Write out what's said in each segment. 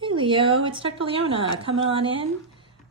Hey Leo, it's Dr. Leona coming on in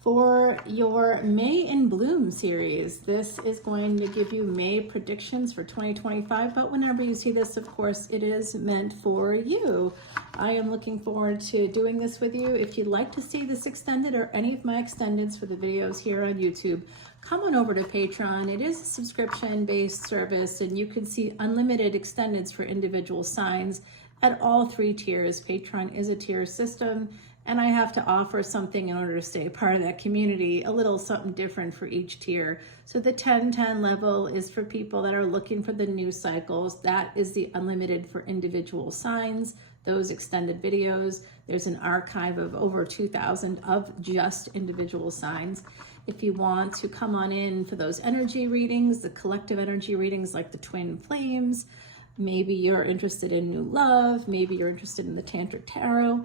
for your May in Bloom series. This is going to give you May predictions for 2025, but whenever you see this, of course, it is meant for you. I am looking forward to doing this with you. If you'd like to see this extended or any of my extendeds for the videos here on YouTube, come on over to Patreon. It is a subscription-based service, and you can see unlimited extendeds for individual signs at all 3 tiers. Patreon is a tier system, and I have to offer something in order to stay part of that community, a little something different for each tier. So the 10-10 level is for people that are looking for the new cycles. That is the unlimited for individual signs, those extended videos. There's an archive of over 2,000 of just individual signs. If you want to come on in for those energy readings, the collective energy readings like the twin flames, maybe you're interested in new love, maybe you're interested in the Tantric Tarot,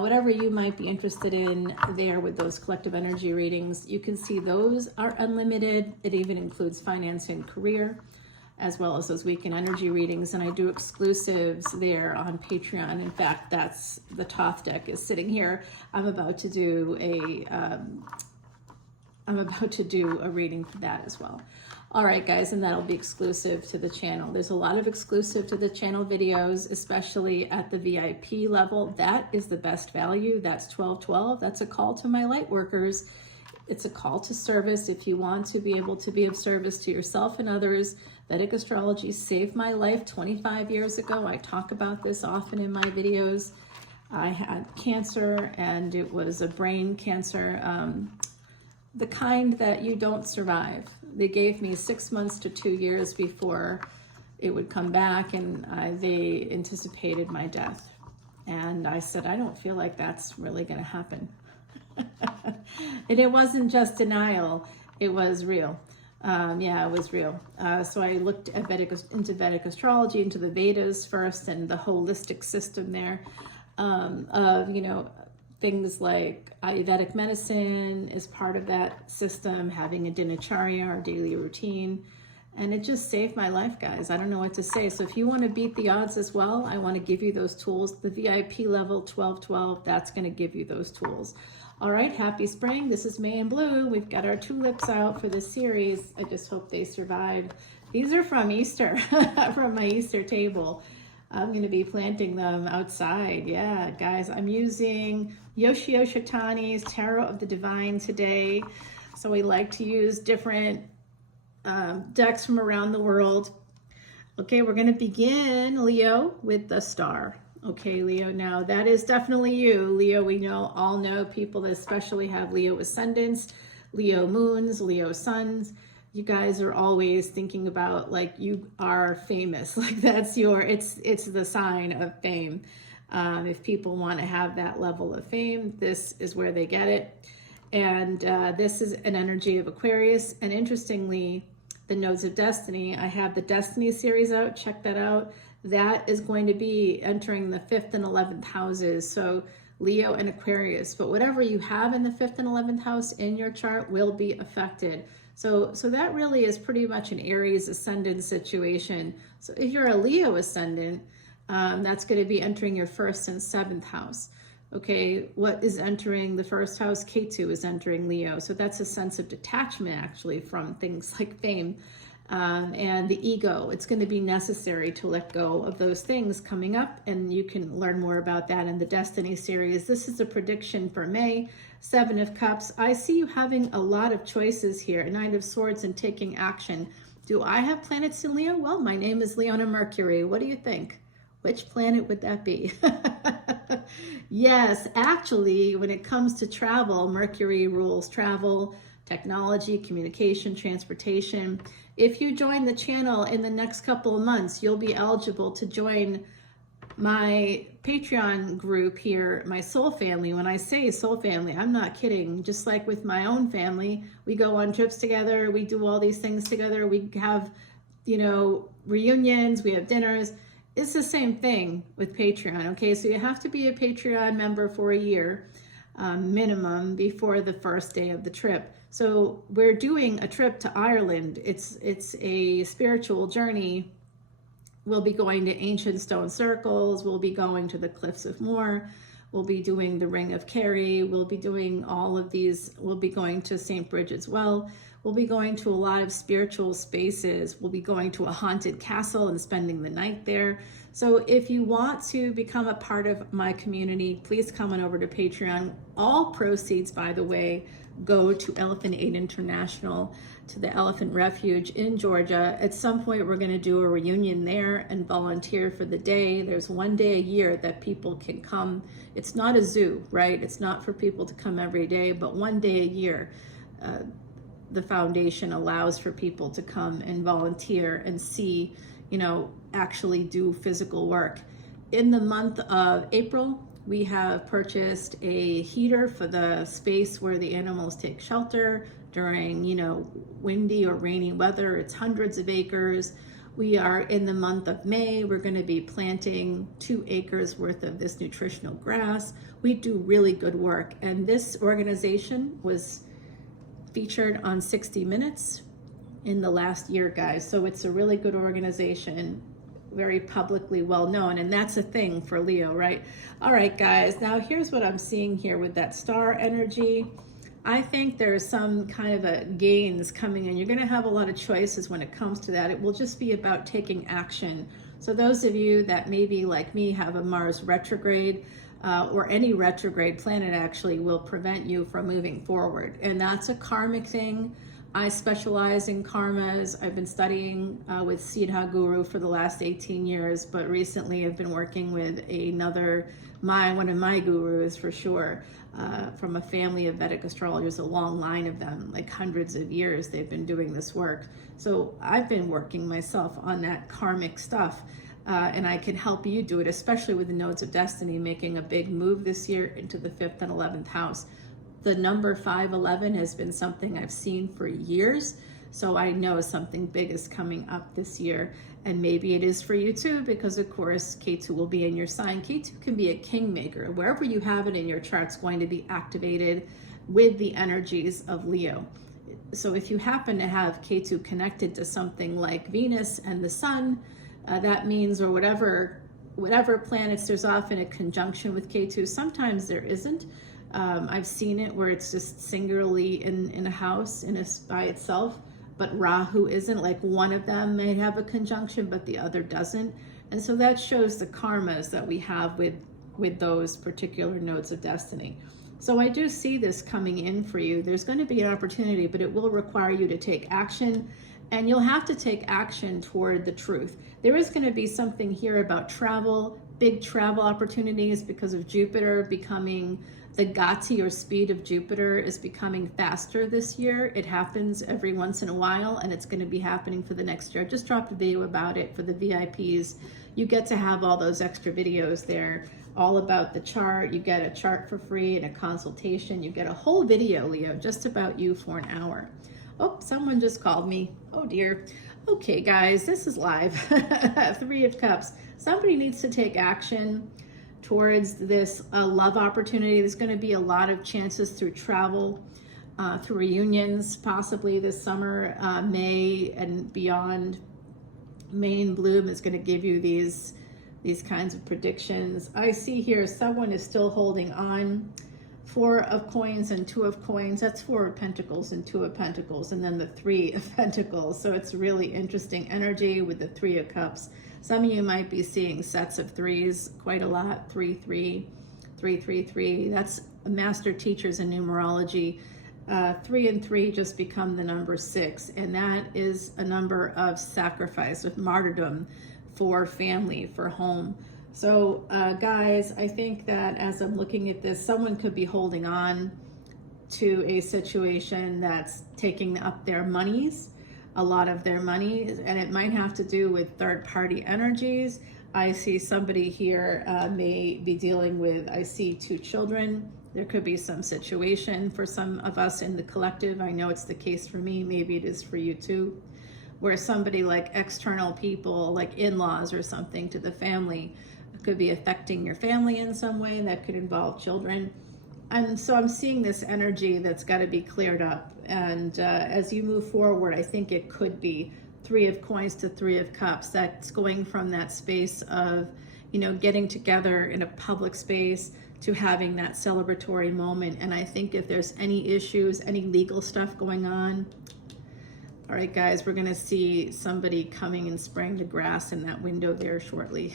whatever you might be interested in there with those collective energy readings, you can see those are unlimited. It even includes finance and career, as well as those weekend energy readings. And I do exclusives there on Patreon. In fact, that's the Thoth deck is sitting here. I'm about to do a reading for that as well. All right, guys, and that'll be exclusive to the channel. There's a lot of exclusive to the channel videos, especially at the VIP level. That is the best value. That's $12.12. That's a call to my light workers. It's a call to service. If you want to be able to be of service to yourself and others, Vedic Astrology saved my life 25 years ago. I talk about this often in my videos. I had cancer, and it was a brain cancer, the kind that you don't survive. They gave me 6 months to 2 years before it would come back, and they anticipated my death. And I said, I don't feel like that's really going to happen. And it wasn't just denial, it was real. Yeah, it was real. So I looked at into Vedic astrology, into the Vedas first, and the holistic system there of, things like Ayurvedic medicine is part of that system, having a dinacharya, or daily routine. And it just saved my life, guys. I don't know what to say. So if you want to beat the odds as well, I want to give you those tools. The VIP level 1212, that's going to give you those tools. All right, happy spring. This is May in Blue. We've got our tulips out for this series. I just hope they survive. These are from Easter, from my Easter table. I'm going to be planting them outside. Yeah, guys, I'm using Yoshio Shitani's Tarot of the Divine today. So we like to use different decks from around the world. Okay, we're going to begin, Leo, with the star. Okay, Leo, now that is definitely you. Leo, we all know people that especially have Leo ascendants, Leo moons, Leo suns. You guys are always thinking about, like, you are famous. Like, that's it's the sign of fame. If people want to have that level of fame, this is where they get it. And this is an energy of Aquarius. And interestingly, the nodes of destiny, I have the Destiny series out. Check that out. That is going to be entering the 5th and 11th houses. So Leo and Aquarius. But whatever you have in the 5th and 11th house in your chart will be affected. So that really is pretty much an Aries ascendant situation. So if you're a Leo ascendant, that's going to be entering your 1st and 7th house. Okay, what is entering the 1st house? Ketu is entering Leo. So that's a sense of detachment, actually, from things like fame and the ego. It's going to be necessary to let go of those things coming up, and you can learn more about that in the Destiny series. This is a prediction for May. 7 of Cups. I see you having a lot of choices here. 9 of Swords and taking action. Do I have planets in Leo? Well, my name is Leona Mercury. What do you think? Which planet would that be? Yes, actually, when it comes to travel, Mercury rules travel, technology, communication, transportation. If you join the channel in the next couple of months, you'll be eligible to join my Patreon group here, my soul family. When I say soul family, I'm not kidding. Just like with my own family, we go on trips together, we do all these things together, we have, reunions, we have dinners. It's the same thing with Patreon, okay? So you have to be a Patreon member for a year minimum before the first day of the trip. So we're doing a trip to Ireland. It's a spiritual journey. We'll be going to ancient stone circles. We'll be going to the Cliffs of Moher. We'll be doing the Ring of Kerry. We'll be doing all of these. We'll be going to St. Bridget's Well. We'll be going to a lot of spiritual spaces. We'll be going to a haunted castle and spending the night there. So if you want to become a part of my community, please come on over to Patreon. All proceeds, by the way, go to Elephant Aid International, to the Elephant Refuge in Georgia. At some point, we're going to do a reunion there and volunteer for the day. There's one day a year that people can come. It's not a zoo, right? It's not for people to come every day, but one day a year. The foundation allows for people to come and volunteer and see, actually do physical work. In the month of April, we have purchased a heater for the space where the animals take shelter during, windy or rainy weather. It's hundreds of acres. We are in the month of May. We're going to be planting 2 acres worth of this nutritional grass. We do really good work. And this organization was featured on 60 Minutes in the last year, guys. So it's a really good organization, very publicly well known, and that's a thing for Leo, right? All right, guys, now here's what I'm seeing here with that star energy. I think there's some kind of a gains coming in. You're going to have a lot of choices when it comes to that. It will just be about taking action. So those of you that maybe like me have a Mars retrograde, or any retrograde planet actually will prevent you from moving forward. And that's a karmic thing. I specialize in karmas. I've been studying with Siddha Guru for the last 18 years, but recently I've been working with one of my gurus for sure, from a family of Vedic astrologers, a long line of them, like hundreds of years they've been doing this work. So I've been working myself on that karmic stuff. And I can help you do it, especially with the nodes of destiny, making a big move this year into the 5th and 11th house. The number 511 has been something I've seen for years, so I know something big is coming up this year, and maybe it is for you too, because of course K2 will be in your sign. K2 can be a kingmaker. Wherever you have it in your chart, it's going to be activated with the energies of Leo. So if you happen to have K2 connected to something like Venus and the Sun, that means, or whatever planets, there's often a conjunction with K2. Sometimes there isn't. I've seen it where it's just singularly in a house by itself, but Rahu isn't. Like one of them may have a conjunction, but the other doesn't. And so that shows the karmas that we have with those particular nodes of destiny. So I do see this coming in for you. There's going to be an opportunity, but it will require you to take action. And you'll have to take action toward the truth. There is going to be something here about travel, big travel opportunities, because of Jupiter becoming, the gati or speed of Jupiter is becoming faster this year. It happens every once in a while, and it's going to be happening for the next year. I just dropped a video about it for the VIPs. You get to have all those extra videos there, all about the chart. You get a chart for free and a consultation. You get a whole video, Leo, just about you for an hour. Oh, someone just called me. Oh dear. Okay, guys, this is live. 3 of Cups. Somebody needs to take action towards this love opportunity. There's going to be a lot of chances through travel, through reunions, possibly this summer, May and beyond. May in Bloom is going to give you these kinds of predictions. I see here someone is still holding on. 4 of coins and 2 of coins. That's 4 of pentacles and 2 of pentacles, and then the 3 of pentacles. So it's really interesting energy with the 3 of cups. Some of you might be seeing sets of 3s quite a lot. 3, 3, 3, 3, 3. That's master teachers in numerology. 3 and 3 just become the number 6, and that is a number of sacrifice, of martyrdom for family, for home. So guys, I think that as I'm looking at this, someone could be holding on to a situation that's taking up their monies, a lot of their money, and it might have to do with third-party energies. I see somebody here may be dealing with, I see 2 children. There could be some situation for some of us in the collective. I know it's the case for me, maybe it is for you too, where somebody like external people, like in-laws or something to the family, could be affecting your family in some way. That could involve children. And so I'm seeing this energy that's got to be cleared up. And as you move forward, I think it could be 3 of coins to 3 of cups. That's going from that space of you know, getting together in a public space to having that celebratory moment. And I think if there's any issues, any legal stuff going on, all right, guys, we're going to see somebody coming and spraying the grass in that window there shortly.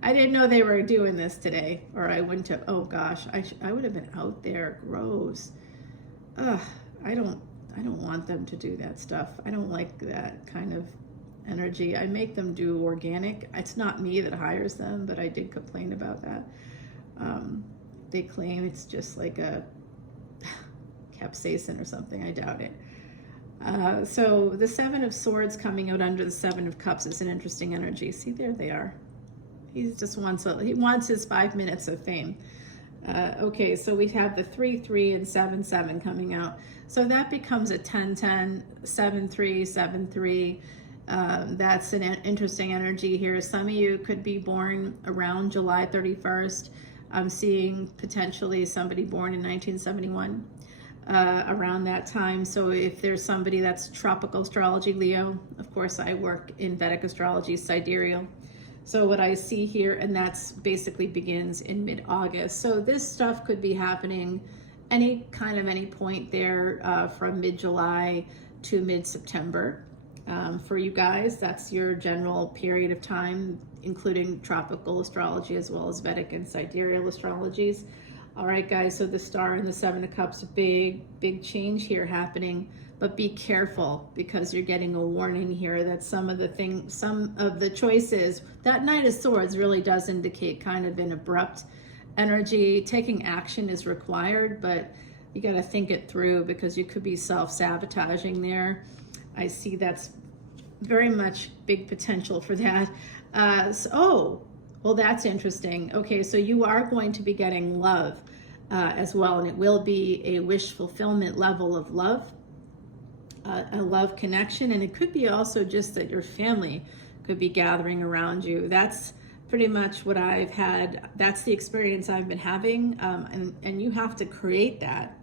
I didn't know they were doing this today, or I wouldn't have. Oh gosh, I would have been out there. Gross. Ugh, I don't want them to do that stuff. I don't like that kind of energy. I make them do organic. It's not me that hires them, but I did complain about that. They claim it's just like a capsaicin or something. I doubt it. So the Seven of Swords coming out under the Seven of Cups is an interesting energy. See, there they are. He just wants he wants his 5 minutes of fame. Okay, so we have the 3-3 and 7-7 coming out. So that becomes a 10-10, 7-3, 7-3. That's an interesting energy here. Some of you could be born around July 31st. I'm seeing potentially somebody born in 1971. Around that time. So if there's somebody that's tropical astrology, Leo, of course I work in Vedic Astrology, sidereal. So what I see here, and that's basically begins in mid-August. So this stuff could be happening any point there from mid-July to mid-September. For you guys, that's your general period of time, including tropical astrology as well as Vedic and sidereal astrologies. All right, guys, so the Star and the Seven of Cups, big change here happening, but be careful because you're getting a warning here that some of the choices, that Knight of Swords really does indicate kind of an abrupt energy. Taking action is required, but you got to think it through because you could be self-sabotaging there. I see that's very much big potential for that. Well, that's interesting. Okay, so you are going to be getting love as well, and it will be a wish fulfillment level of love, a love connection, and it could be also just that your family could be gathering around you. That's pretty much what I've had. That's the experience I've been having, and you have to create that.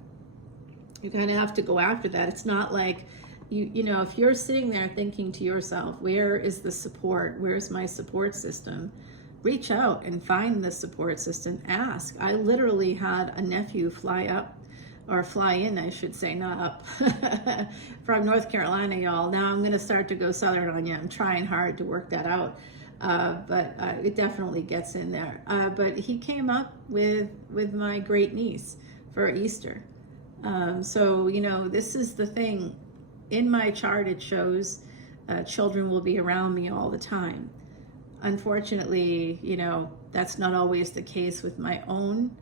You kind of have to go after that. It's not like, you know, if you're sitting there thinking to yourself, where is the support? Where's my support system? Reach out and find the support system. Ask. I literally had a nephew fly in, I should say, not up, from North Carolina, y'all. Now I'm going to start to go southern on you. I'm trying hard to work that out, but it definitely gets in there. But he came up with my great niece for Easter. So, you know, this is the thing. In my chart, it shows children will be around me all the time. Unfortunately, you know, that's not always the case with my own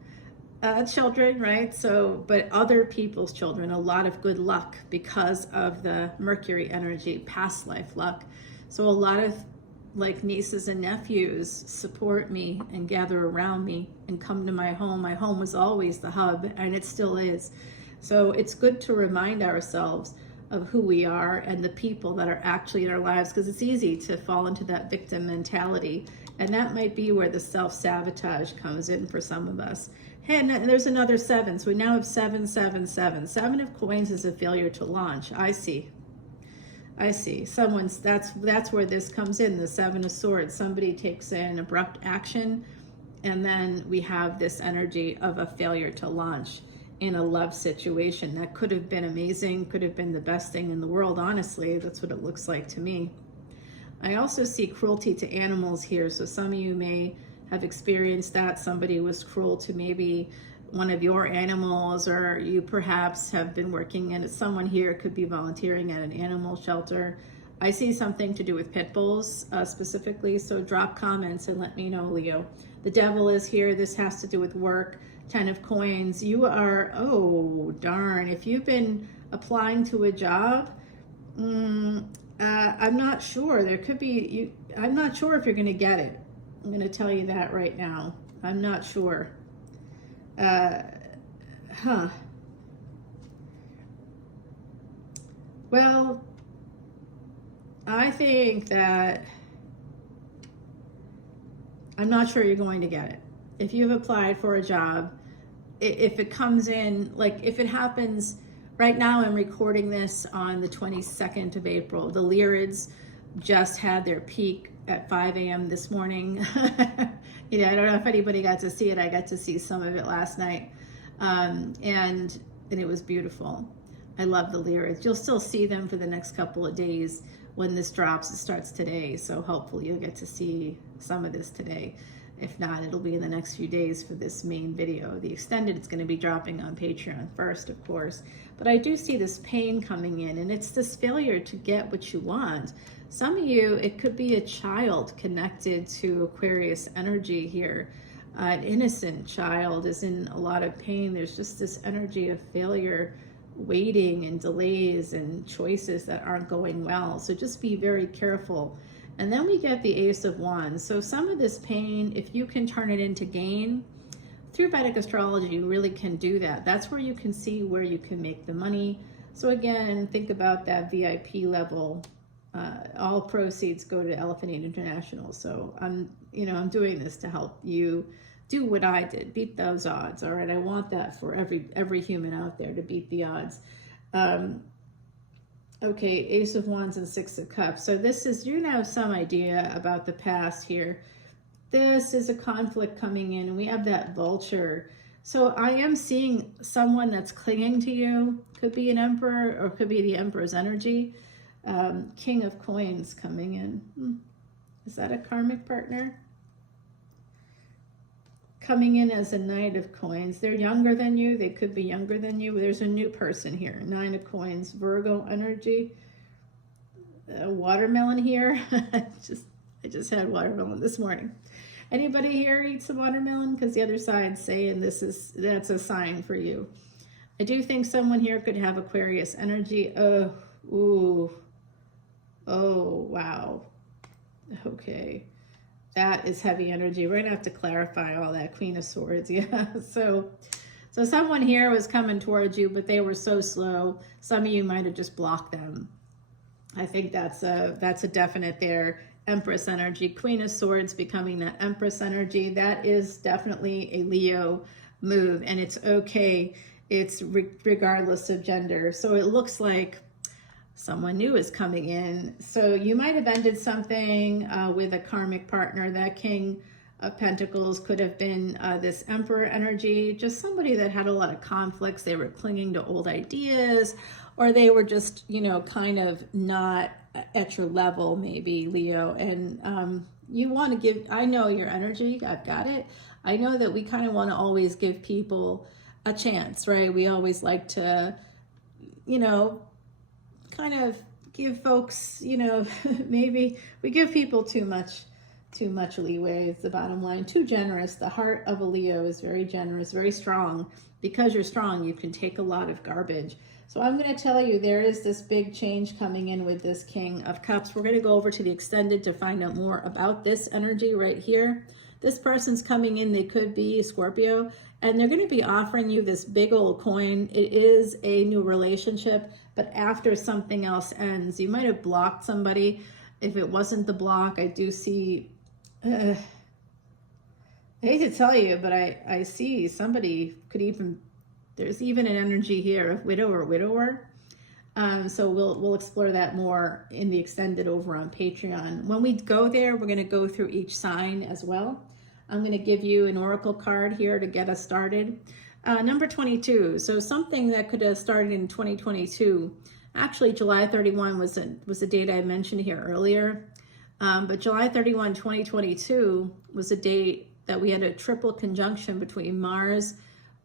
children, right? So, but other people's children, a lot of good luck because of the Mercury energy, past life luck. So a lot of like nieces and nephews support me and gather around me and come to my home. My home was always the hub, and it still is. So it's good to remind ourselves of who we are and the people that are actually in our lives, because it's easy to fall into that victim mentality, and that might be where the self-sabotage comes in for some of us. Hey, and there's another 7, so we now have 777. 7 of coins is a failure to launch. I see. Someone's, that's where this comes in, the 7 of Swords. Somebody takes an abrupt action, and then we have this energy of a failure to launch in a love situation. That could have been amazing, could have been the best thing in the world, honestly. That's what it looks like to me. I also see cruelty to animals here, so some of you may have experienced that. Somebody was cruel to maybe one of your animals, or you perhaps have been working, and someone here could be volunteering at an animal shelter. I see something to do with pit bulls specifically, so drop comments and let me know, Leo. The Devil is here. This has to do with work. 10 of coins. You are, oh darn, if you've been applying to a job, I'm not sure. There could be, I'm not sure if you're going to get it. I'm going to tell you that right now. I'm not sure. Well, I think that I'm not sure you're going to get it. If you've applied for a job, if it comes in, like if it happens right now, I'm recording this on the 22nd of April. The Lyrids just had their peak at 5 a.m. this morning. You know, I don't know if anybody got to see it. I got to see some of it last night. And it was beautiful. I love the lyrics. You'll still see them for the next couple of days. When this drops, it starts today. So hopefully you'll get to see some of this today. If not, it'll be in the next few days for this main video. The extended is going to be dropping on Patreon first, of course. But I do see this pain coming in, and it's this failure to get what you want. Some of you, it could be a child connected to Aquarius energy here. An innocent child is in a lot of pain. There's just this energy of failure, waiting and delays and choices that aren't going well. So just be very careful. And then we get the Ace of Wands. So some of this pain, if you can turn it into gain, through Vedic Astrology, you really can do that. That's where you can see where you can make the money. So again, think about that VIP level. All proceeds go to Elephant Eat International. So I'm doing this to help you do what I did, beat those odds. All right, I want that for every human out there, to beat the odds. Okay, Ace of Wands and Six of Cups. So this is, you have some idea about the past here. This is a conflict coming in, and we have that Vulture. So I am seeing someone that's clinging to you. Could be an Emperor, or could be the Emperor's energy. King of Coins coming in. Is that a karmic partner? Coming in as a Knight of Coins. They're younger than you. They could be younger than you. There's a new person here. Nine of Coins. Virgo energy. Watermelon here. I just had watermelon this morning. Anybody here eat some watermelon? Because the other side's saying that's a sign for you. I do think someone here could have Aquarius energy. Oh, ooh. Oh, wow. Okay. That is heavy energy. We're going to have to clarify all that. Queen of Swords. Yeah. So someone here was coming towards you, but they were so slow. Some of you might have just blocked them. I think that's a definite there. Empress energy. Queen of Swords becoming that Empress energy. That is definitely a Leo move, and it's okay. It's regardless of gender. So it looks like someone new is coming in. So you might have ended something with a karmic partner. That King of Pentacles could have been this Emperor energy, just somebody that had a lot of conflicts. They were clinging to old ideas, or they were just, kind of not at your level, maybe, Leo. And you want to give, I know your energy, I've got it. I know that we kind of want to always give people a chance, right? We always like to, kind of give folks, maybe we give people too much leeway is the bottom line. Too generous. The heart of a Leo is very generous, very strong. Because you're strong, you can take a lot of garbage. So I'm going to tell you, there is this big change coming in with this King of Cups. We're going to go over to the extended to find out more about this energy right here. This person's coming in, they could be Scorpio, and they're going to be offering you this big old coin. It is a new relationship, but after something else ends. You might have blocked somebody. If it wasn't the block, I do see, I hate to tell you, but I see somebody could even, there's even an energy here of widow or widower. So we'll explore that more in the extended over on Patreon. When we go there, we're going to go through each sign as well. I'm going to give you an oracle card here to get us started. Number 22. So something that could have started in 2022. Actually, July 31 was a date I mentioned here earlier. But July 31, 2022 was a date that we had a triple conjunction between Mars,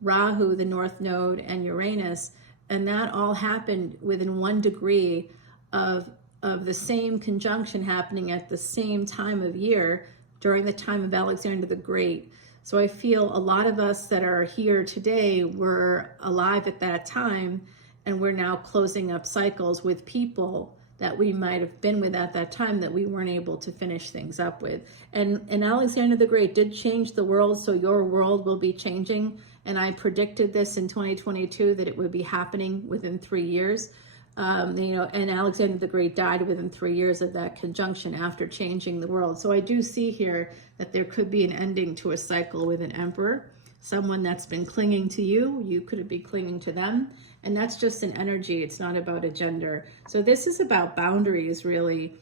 Rahu, the North Node, and Uranus. And that all happened within 1 degree of the same conjunction happening at the same time of year during the time of Alexander the Great. So I feel a lot of us that are here today were alive at that time, and we're now closing up cycles with people that we might have been with at that time that we weren't able to finish things up with. And Alexander the Great did change the world, so your world will be changing. And I predicted this in 2022 that it would be happening within 3 years. And Alexander the Great died within 3 years of that conjunction after changing the world. So I do see here that there could be an ending to a cycle with an emperor, someone that's been clinging to you. You could be clinging to them. And that's just an energy. It's not about a gender. So this is about boundaries, really.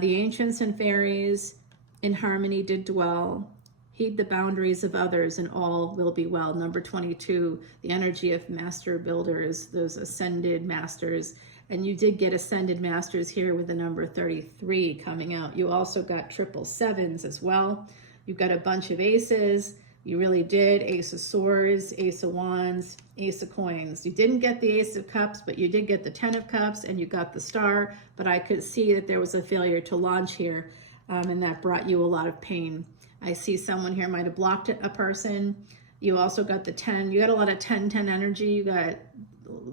The ancients and fairies in harmony did dwell. Heed the boundaries of others and all will be well. Number 22, the energy of master builders, those ascended masters. And you did get ascended masters here with the number 33 coming out. You also got triple sevens as well. You've got a bunch of aces. You really did. Ace of swords, ace of wands, ace of coins. You didn't get the ace of cups, but you did get the 10 of cups and you got the star. But I could see that there was a failure to launch here, and that brought you a lot of pain. I see someone here might have blocked a person. You also got the 10. You got a lot of 10-10 energy. You got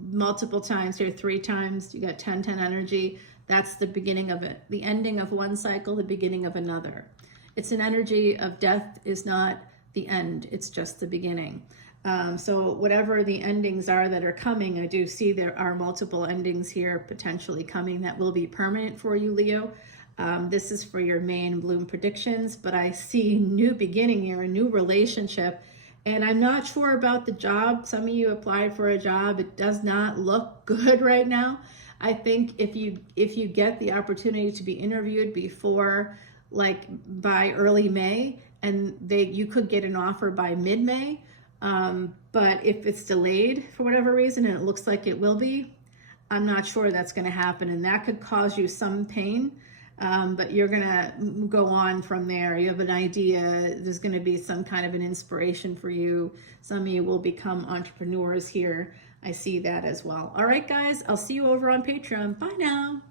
multiple times here, 3 times. You got 10-10 energy. That's the beginning of it. The ending of one cycle, the beginning of another. It's an energy of death is not the end. It's just the beginning. So whatever the endings are that are coming, I do see there are multiple endings here potentially coming that will be permanent for you, Leo. This is for your May and bloom predictions, but I see new beginning here, a new relationship. And I'm not sure about the job. Some of you applied for a job. It does not look good right now. I think if you get the opportunity to be interviewed before, like by early May, and you could get an offer by mid-May. But if it's delayed for whatever reason, and it looks like it will be, I'm not sure that's going to happen. And that could cause you some pain. But you're going to go on from there. You have an idea. There's going to be some kind of an inspiration for you. Some of you will become entrepreneurs here. I see that as well. All right, guys, I'll see you over on Patreon. Bye now.